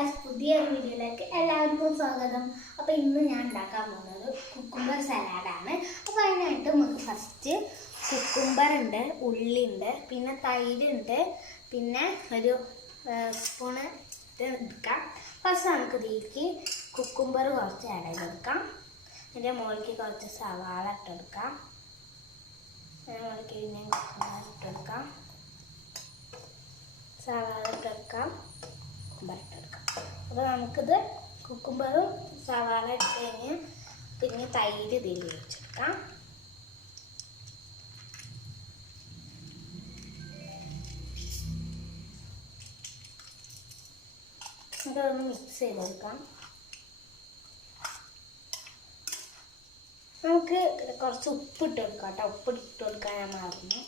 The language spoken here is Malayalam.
ഗായ്സ്, പുതിയൊരു വീഡിയോയിലേക്ക് എല്ലാവർക്കും സ്വാഗതം. അപ്പോൾ ഇന്ന് ഞാൻ ഉണ്ടാക്കാൻ പോകുന്നത് കുക്കുംബർ സലാഡാണ്. അപ്പോൾ അതിനായിട്ട് നമുക്ക് ഫസ്റ്റ് കുക്കുംബർ ഉണ്ട്, ഉള്ളി ഉണ്ട്, പിന്നെ തൈര് ഉണ്ട്, പിന്നെ ഒരു സ്പൂണ് ഇത് എടുക്കാം. ഫസ്റ്റ് നമുക്ക് ഇതിലേക്ക് കുക്കുംബർ കുറച്ച് ആഡ് ചെയ്തെടുക്കാം. അതിൻ്റെ മുകളിലേക്ക് കുറച്ച് സവാള ഇട്ടെടുക്കാം. അതിൻ്റെ മുകളിലേക്ക് പിന്നെ കുക്കുംബർ ഇട്ടെടുക്കാം, സവാള ഇട്ടെടുക്കാം, ഇട്ടെടുക്കാം. അപ്പോൾ നമുക്കിത് കുക്കുംബറും സവാള ഇട്ട് കഴിഞ്ഞ് പിന്നെ തൈര് ഇതിൽ വെച്ചെടുക്കാം. ഇതൊന്ന് മിക്സ് ചെയ്തെടുക്കാം. നമുക്ക് കുറച്ച് ഉപ്പിട്ട് കൊടുക്കാം കേട്ടോ. ഉപ്പിട്ട് കൊടുക്കാൻ ഞാൻ മറന്നു.